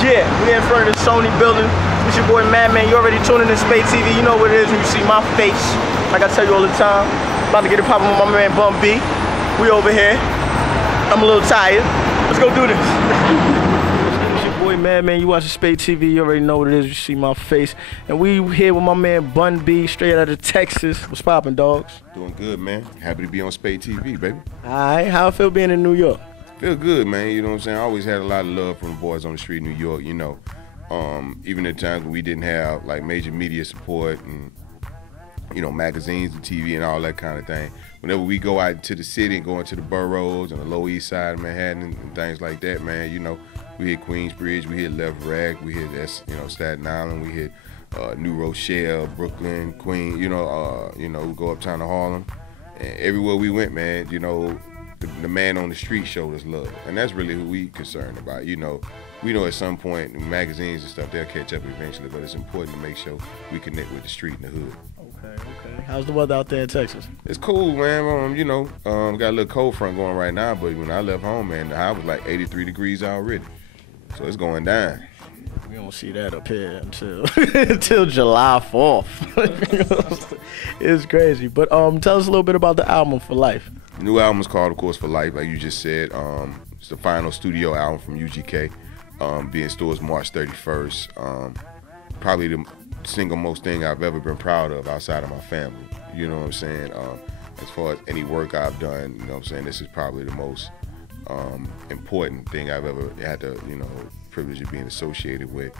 Yeah, we in front of the Sony building. It's your boy MaddMann. You already tuning in Spate TV. You know what it is when you see my face. Like I tell you all the time. About to get it popping with my man Bun B. We over here. I'm a little tired. Let's go do this. It's your boy MaddMann. You watching Spate TV. You already know what it is. You see my face. And we here with my man Bun B, straight out of Texas. What's poppin', dogs? Doing good, man. Happy to be on Spate TV, baby. Alright, how it feel being in New York? Feel good, man. You know what I'm saying? I always had a lot of love from the boys on the street in New York, you know. Even at times when we didn't have like major media support and, you know, magazines and TV and all that kind of thing. Whenever we go out to the city and go into the boroughs and the Lower East Side of Manhattan and things like that, man, you know, we hit Queensbridge, we hit Left Rack, we hit Staten Island, we hit New Rochelle, Brooklyn, Queens, we go uptown to Harlem. And everywhere we went, man, you know, the man on the street showed us love, and that's really who we concerned about. You know, we know at some point in magazines and stuff they'll catch up eventually, but it's important to make sure we connect with the street and the hood. Okay. How's the weather out there in Texas? It's cool, man. Got a little cold front going right now, but when I left home, man, the high was like 83 degrees already, so it's going down. We don't see that up here until until July 4th. It's crazy. But tell us a little bit about the album For Life. The new album is called, of course, For Life, like you just said. It's the final studio album from UGK. Be in stores March 31st. Probably the single most thing I've ever been proud of outside of my family. You know what I'm saying? As far as any work I've done, you know what I'm saying, this is probably the most important thing I've ever had the, privilege of being associated with.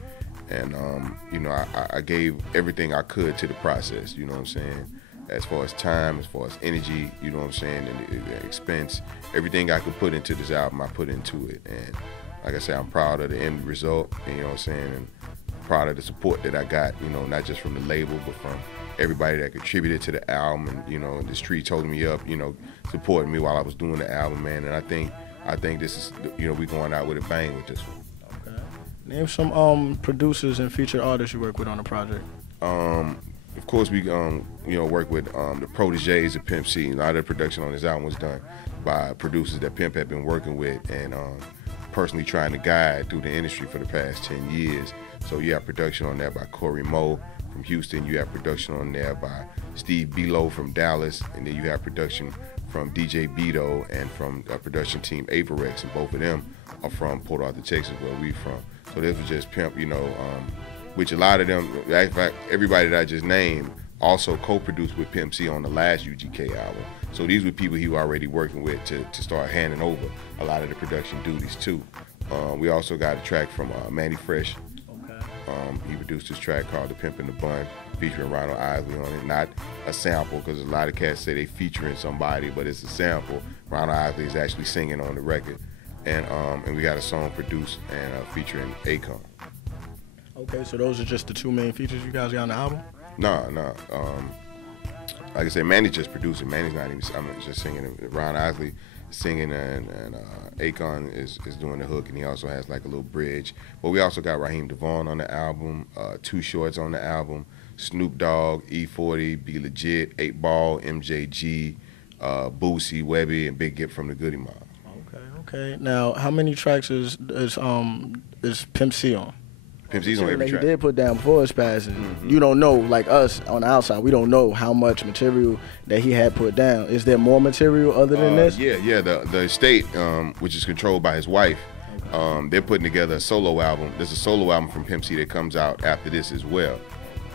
And, I gave everything I could to the process, you know what I'm saying? As far as time, as far as energy, you know what I'm saying, and the expense, everything I could put into this album, I put into it. And like I said, I'm proud of the end result, you know what I'm saying, and proud of the support that I got, not just from the label, but from everybody that contributed to the album, and, the streets holding me up, supporting me while I was doing the album, man. And I think this is, we going out with a bang with this one. Okay. Name some producers and featured artists you work with on the project. Of course, we work with the proteges of Pimp C. A lot of the production on this album was done by producers that Pimp had been working with and personally trying to guide through the industry for the past 10 years. So you have production on there by Corey Moe from Houston. You have production on there by Steve Below from Dallas, and then you have production from DJ Beto and from production team Avarex, and both of them are from Port Arthur, Texas, where we from. So this was just Pimp, which a lot of them, in fact, everybody that I just named also co-produced with Pimp C on the last UGK album. So these were people he was already working with to start handing over a lot of the production duties too. We also got a track from Manny Fresh. Okay. He produced this track called The Pimp and the Bun, featuring Ronald Isley on it. Not a sample, because a lot of cats say they featuring somebody, but it's a sample. Ronald Isley is actually singing on the record. And we got a song produced and featuring Akon. Okay, so those are just the two main features you guys got on the album? No. Like I said, Manny's just producing. Manny's not even, I'm just singing. Ron Isley is singing, and Akon is doing the hook, and he also has like a little bridge. But we also got Raheem DeVaughn on the album, Too Shorts on the album, Snoop Dogg, E40, Be Legit, 8 Ball, MJG, Boosie, Webby, and Big Gip from the Goody Mob. Okay. Now, how many tracks is Pimp C on? Pimp C's on every track. He did put down before his passing. Mm-hmm. You don't know, like us on the outside, we don't know how much material that he had put down. Is there more material other than this? Yeah. The estate, which is controlled by his wife, they're putting together a solo album. There's a solo album from Pimp C that comes out after this as well.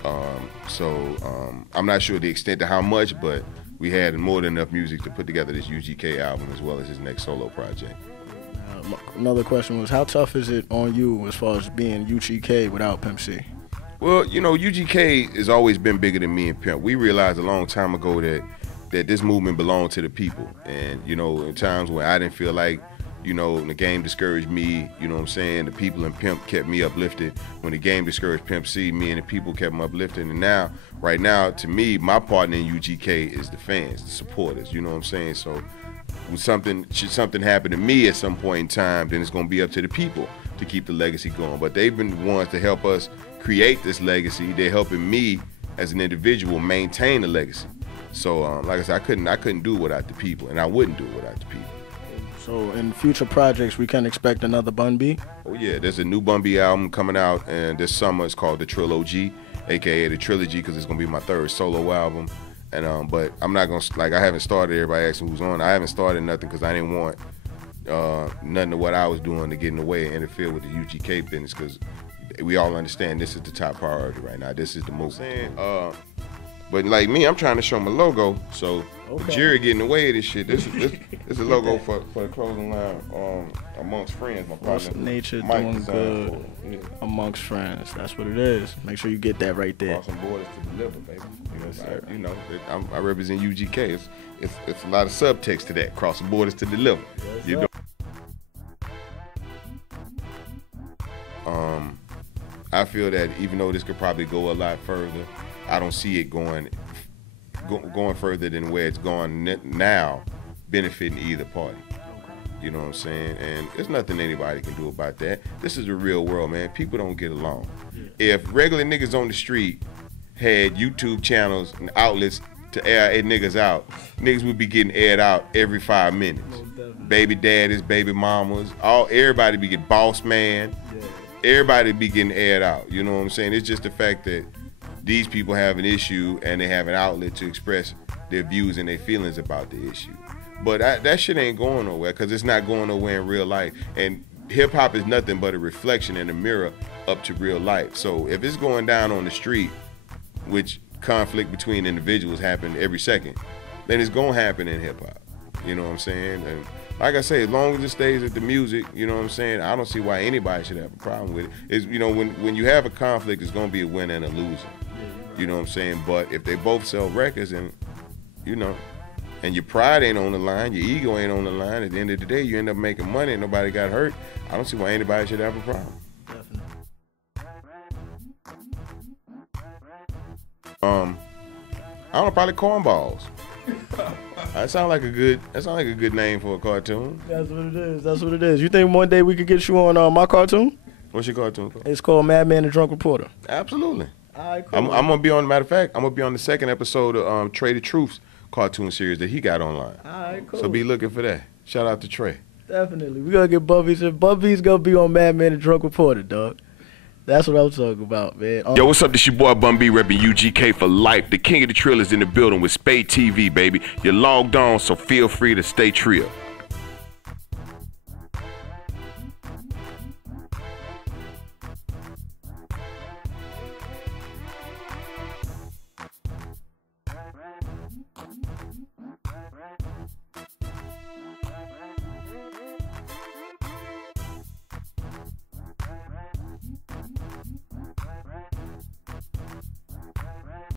I'm not sure the extent of how much, but we had more than enough music to put together this UGK album as well as his next solo project. Another question was, how tough is it on you as far as being UGK without Pimp C? Well, UGK has always been bigger than me and Pimp. We realized a long time ago that this movement belonged to the people. And, in times when I didn't feel like, the game discouraged me, you know what I'm saying, the people in Pimp kept me uplifted. When the game discouraged Pimp C, me and the people kept them uplifted. And right now, to me, my partner in UGK is the fans, the supporters, you know what I'm saying? So should something happen to me at some point in time, then it's going to be up to the people to keep the legacy going. But they've been the ones to help us create this legacy. They're helping me as an individual maintain the legacy. So like I said, I couldn't do it without the people, and I wouldn't do it without the people. So in future projects, we can expect another Bun B? Oh yeah, there's a new Bun B album coming out, and this summer it's called the Trilogy, aka the Trilogy, because it's gonna be my 3rd solo album. And but I'm not gonna, like, I haven't started. Everybody asking who's on. I haven't started nothing because I didn't want nothing of what I was doing to get in the way and interfere with the UGK business, because we all understand this is the top priority right now. This is the most. But like me, I'm trying to show my logo, so Jerry getting in the way of this shit. This is a logo for the clothing line amongst friends. My partner, Nature Mike, doing good amongst friends. That's what it is. Make sure you get that right there. Crossing borders to deliver, baby. Yes, sir. You know, I represent UGK. It's a lot of subtext to that. Crossing borders to deliver. Yes, You know. I feel that even though this could probably go a lot further, I don't see it going further than where it's going now, benefiting either party. You know what I'm saying? And there's nothing anybody can do about that. This is the real world, man. People don't get along. If regular niggas on the street had YouTube channels and outlets to air niggas out, niggas would be getting aired out every 5 minutes. Baby daddies, baby mamas, everybody be getting boss man. Everybody be getting aired out. You know what I'm saying? It's just the fact that these people have an issue and they have an outlet to express their views and their feelings about the issue. But that shit ain't going nowhere, because it's not going nowhere in real life. And hip hop is nothing but a reflection and a mirror up to real life. So if it's going down on the street, which conflict between individuals happen every second, then it's gonna happen in hip hop. You know what I'm saying? And like I say, as long as it stays at the music, you know what I'm saying, I don't see why anybody should have a problem with it. It's, you know, when you have a conflict, it's gonna be a winner and a loser. You know what I'm saying? But if they both sell records, and you know, and your pride ain't on the line, your ego ain't on the line, at the end of the day, you end up making money and nobody got hurt, I don't see why anybody should have a problem. Definitely. I don't know, probably cornballs. That sound like a good name for a cartoon. That's what it is. That's what it is. You think one day we could get you on my cartoon? What's your cartoon called? It's called MaddMann and Drunk Reporter. Absolutely. All right, cool. I'm gonna be on. Matter of fact, I'm gonna be on the 2nd episode of Trey the Truth's cartoon series that he got online. All right, cool. So be looking for that. Shout out to Trey. Definitely. We gotta get Bubby's. Bubby's gonna be on MaddMann and Drunk Reporter, dog. That's what I'm talking about, man. Yo, what's up? This your boy Bun B, repping UGK for life. The king of the trill is in the building with Spate TV, baby. You're logged on, so feel free to stay trill.